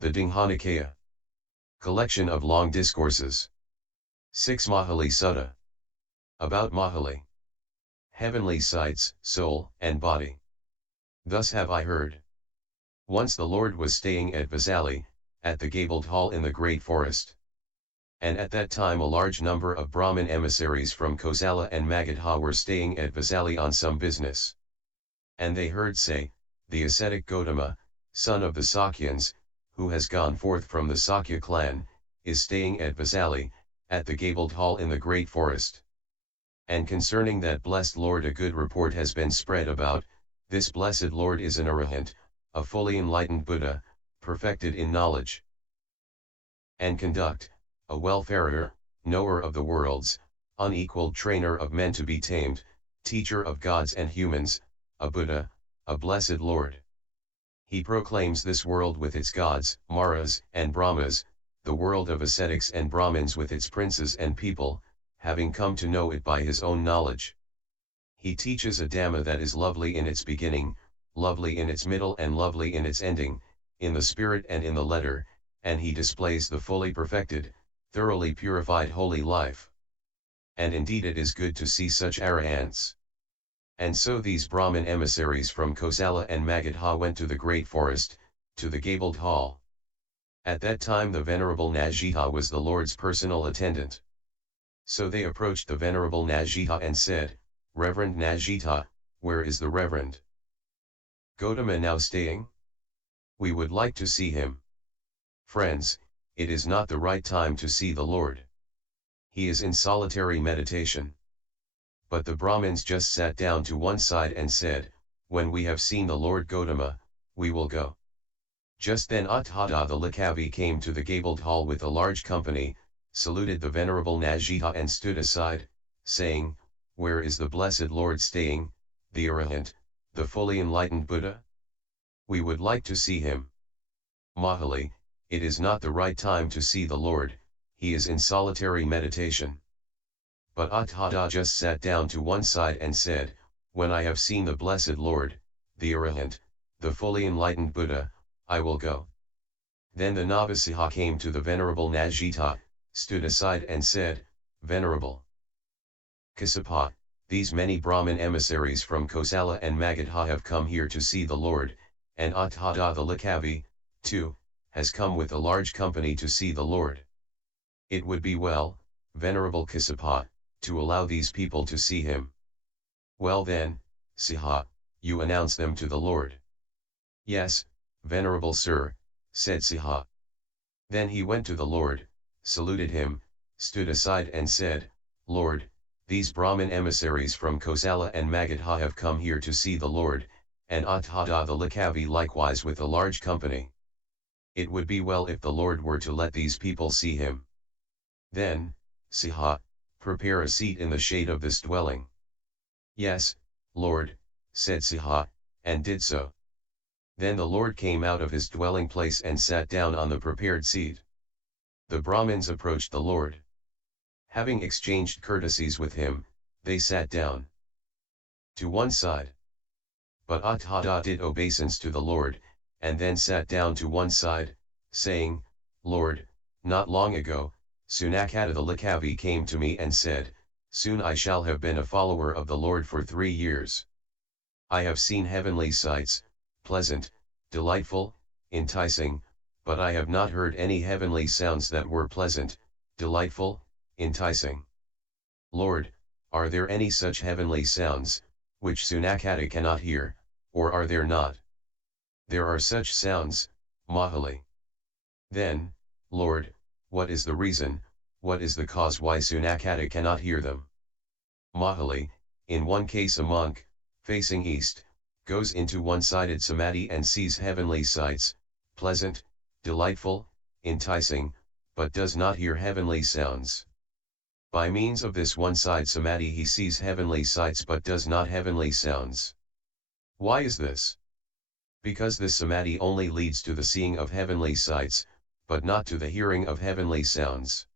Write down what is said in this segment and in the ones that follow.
The Digha Nikaya. Collection of Long Discourses. 6 Mahāli Sutta. About Mahāli. Heavenly sights, soul, and body. Thus have I heard. Once the Lord was staying at Vesali, at the gabled hall in the great forest. And at that time a large number of Brahmin emissaries from Kosala and Magadha were staying at Vesali on some business. And they heard say, the ascetic Gautama, son of the Sakyans, who has gone forth from the Sakya clan, is staying at Vesali, at the gabled hall in the great forest. And concerning that blessed Lord a good report has been spread about. This blessed Lord is an arahant, a fully enlightened Buddha, perfected in knowledge and conduct, a welfarer, knower of the worlds, unequaled trainer of men to be tamed, teacher of gods and humans, a Buddha, a blessed Lord. He proclaims this world with its gods, Maras, and Brahmas, the world of ascetics and Brahmins with its princes and people, having come to know it by his own knowledge. He teaches a Dhamma that is lovely in its beginning, lovely in its middle and lovely in its ending, in the spirit and in the letter, and he displays the fully perfected, thoroughly purified holy life. And indeed it is good to see such arahants. And so these Brahmin emissaries from Kosala and Magadha went to the great forest, to the gabled hall. At that time the Venerable Najita was the Lord's personal attendant. So they approached the Venerable Najita and said, Reverend Najita, where is the Reverend Gautama now staying? We would like to see him. Friends, it is not the right time to see the Lord. He is in solitary meditation. But the Brahmins just sat down to one side and said, when we have seen the Lord Gautama, we will go. Just then Poṭṭhapāda the Likavi came to the gabled hall with a large company, saluted the Venerable Najita and stood aside, saying, where is the blessed Lord staying, the arahant, the fully enlightened Buddha? We would like to see him. Mahāli, it is not the right time to see the Lord, he is in solitary meditation. But Poṭṭhapāda just sat down to one side and said, when I have seen the blessed Lord, the arahant, the fully enlightened Buddha, I will go. Then the Navasiha came to the Venerable Najita, stood aside and said, Venerable Kassapa, these many Brahmin emissaries from Kosala and Magadha have come here to see the Lord, and Poṭṭhapāda the Likavi, too, has come with a large company to see the Lord. It would be well, Venerable Kassapa, to allow these people to see him. Well then, Siha, you announce them to the Lord. Yes, Venerable Sir, said Siha. Then he went to the Lord, saluted him, stood aside and said, Lord, these Brahmin emissaries from Kosala and Magadha have come here to see the Lord, and Poṭṭhapāda the Likavi likewise with a large company. It would be well if the Lord were to let these people see him. Then, Siha, prepare a seat in the shade of this dwelling. Yes, Lord, said Siha, and did so. Then the Lord came out of his dwelling place and sat down on the prepared seat. The Brahmins approached the Lord. Having exchanged courtesies with him, they sat down to one side. But Poṭṭhapāda did obeisance to the Lord, and then sat down to one side, saying, Lord, not long ago, Sunakata the Likavi came to me and said, soon I shall have been a follower of the Lord for 3 years. I have seen heavenly sights, pleasant, delightful, enticing, but I have not heard any heavenly sounds that were pleasant, delightful, enticing. Lord, are there any such heavenly sounds, which Sunakata cannot hear, or are there not? There are such sounds, Mahāli. Then, Lord, what is the reason, what is the cause why Sunakata cannot hear them? Mahāli, in one case a monk, facing east, goes into one-sided samadhi and sees heavenly sights, pleasant, delightful, enticing, but does not hear heavenly sounds. By means of this one-side samadhi he sees heavenly sights but does not heavenly sounds. Why is this? Because this samadhi only leads to the seeing of heavenly sights, but not to the hearing of heavenly sounds.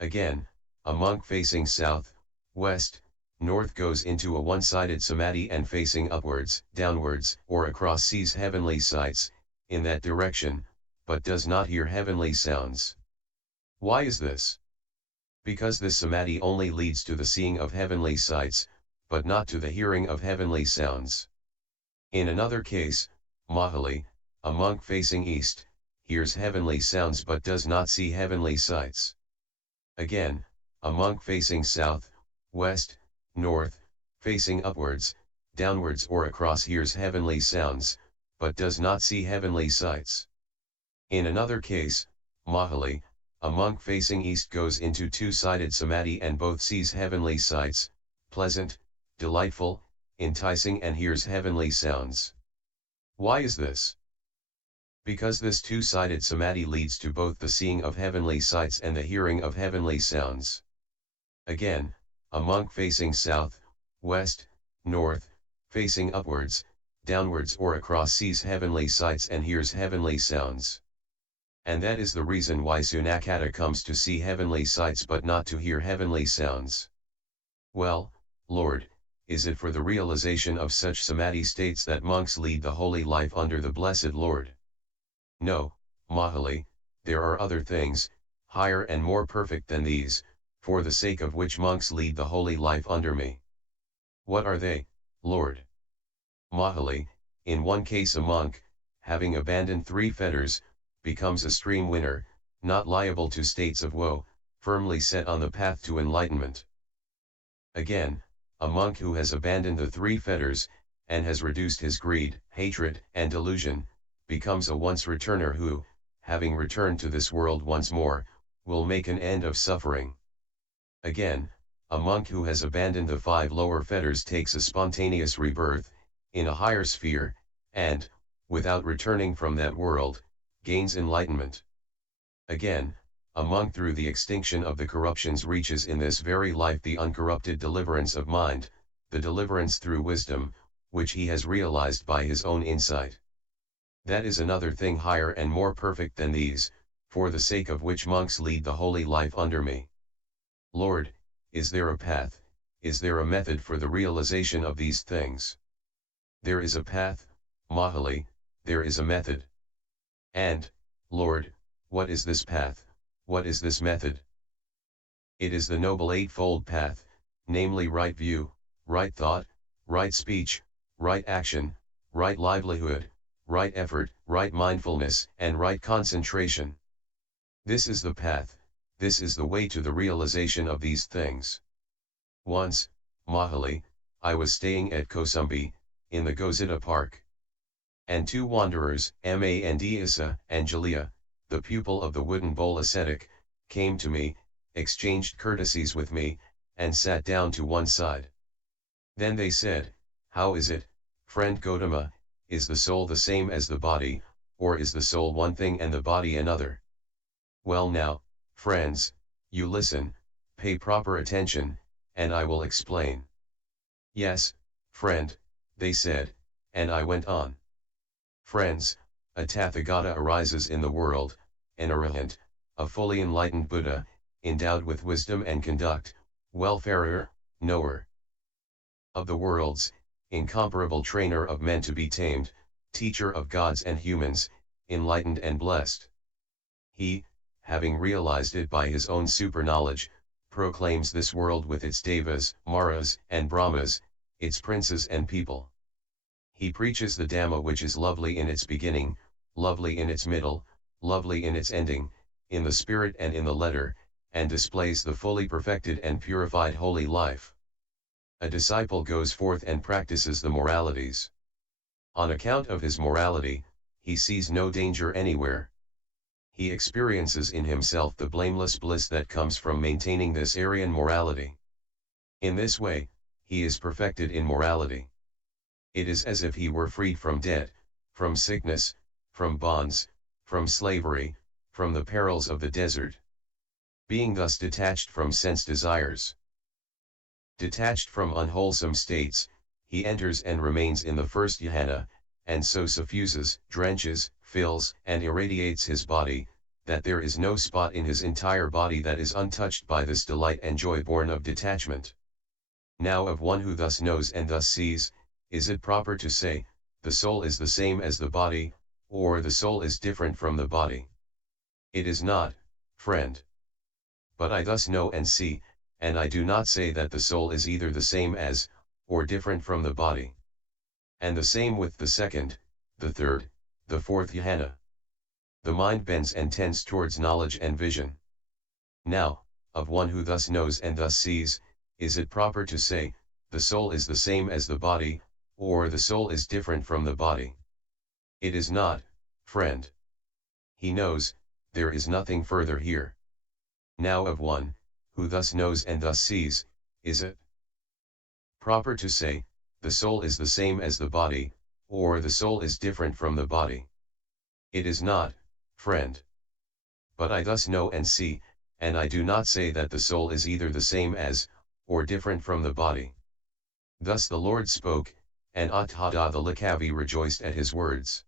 Again, a monk facing south, west, north goes into a one-sided samadhi and facing upwards, downwards, or across sees heavenly sights, in that direction, but does not hear heavenly sounds. Why is this? Because this samadhi only leads to the seeing of heavenly sights, but not to the hearing of heavenly sounds. In another case, Mahāli, a monk facing east, hears heavenly sounds but does not see heavenly sights. Again, a monk facing south, west, north, facing upwards, downwards or across hears heavenly sounds, but does not see heavenly sights. In another case, Mahāli, a monk facing east goes into two-sided samadhi and both sees heavenly sights, pleasant, delightful, enticing, and hears heavenly sounds. Why is this? Because this two-sided samadhi leads to both the seeing of heavenly sights and the hearing of heavenly sounds. Again, a monk facing south, west, north, facing upwards, downwards or across sees heavenly sights and hears heavenly sounds. And that is the reason why Sunakata comes to see heavenly sights but not to hear heavenly sounds. Well, Lord, is it for the realization of such samadhi states that monks lead the holy life under the Blessed Lord? No, Mahāli, there are other things, higher and more perfect than these, for the sake of which monks lead the holy life under me. What are they, Lord? Mahāli, in one case a monk, having abandoned 3 fetters, becomes a stream winner, not liable to states of woe, firmly set on the path to enlightenment. Again, a monk who has abandoned the 3 fetters, and has reduced his greed, hatred, and delusion, becomes a once-returner who, having returned to this world once more, will make an end of suffering. Again, a monk who has abandoned the 5 lower fetters takes a spontaneous rebirth, in a higher sphere, and, without returning from that world, gains enlightenment. Again, a monk through the extinction of the corruptions reaches in this very life the uncorrupted deliverance of mind, the deliverance through wisdom, which he has realized by his own insight. That is another thing higher and more perfect than these, for the sake of which monks lead the holy life under me. Lord, is there a path, is there a method for the realization of these things? There is a path, Mahāli, there is a method. And, Lord, what is this path, what is this method? It is the Noble Eightfold Path, namely right view, right thought, right speech, right action, right livelihood, right effort, right mindfulness, and right concentration. This is the path, this is the way to the realization of these things. Once, Mahāli, I was staying at Kosumbi, in the Gozita Park. And 2 wanderers, Mandisa and Jalila, the pupil of the wooden bowl ascetic, came to me, exchanged courtesies with me, and sat down to one side. Then they said, "How is it, friend Gotama, is the soul the same as the body, or is the soul one thing and the body another?" Well now, friends, you listen, pay proper attention, and I will explain. Yes, friend, they said, and I went on. Friends, a Tathagata arises in the world, an arahant, a fully enlightened Buddha, endowed with wisdom and conduct, welfarer, knower of the worlds, incomparable trainer of men to be tamed, teacher of gods and humans, enlightened and blessed. He, having realized it by his own super-knowledge, proclaims this world with its devas, maras, and brahmas, its princes and people. He preaches the Dhamma which is lovely in its beginning, lovely in its middle, lovely in its ending, in the spirit and in the letter, and displays the fully perfected and purified holy life. A disciple goes forth and practices the moralities. On account of his morality, he sees no danger anywhere. He experiences in himself the blameless bliss that comes from maintaining this Aryan morality. In this way, he is perfected in morality. It is as if he were freed from debt, from sickness, from bonds, from slavery, from the perils of the desert. Being thus detached from sense desires, detached from unwholesome states, he enters and remains in the first jhana, and so suffuses, drenches, fills, and irradiates his body, that there is no spot in his entire body that is untouched by this delight and joy born of detachment. Now of one who thus knows and thus sees, is it proper to say, the soul is the same as the body, or the soul is different from the body. It is not, friend. But I thus know and see, and I do not say that the soul is either the same as, or different from the body. And the same with the second, the third, the fourth jhana. The mind bends and tends towards knowledge and vision. Now, of one who thus knows and thus sees, is it proper to say, the soul is the same as the body, or the soul is different from the body? It is not, friend. He knows, there is nothing further here. Now of one, who thus knows and thus sees, is it proper to say, the soul is the same as the body, or the soul is different from the body? It is not, friend. But I thus know and see, and I do not say that the soul is either the same as, or different from the body. Thus the Lord spoke, and Poṭṭhapāda the Likavi rejoiced at his words.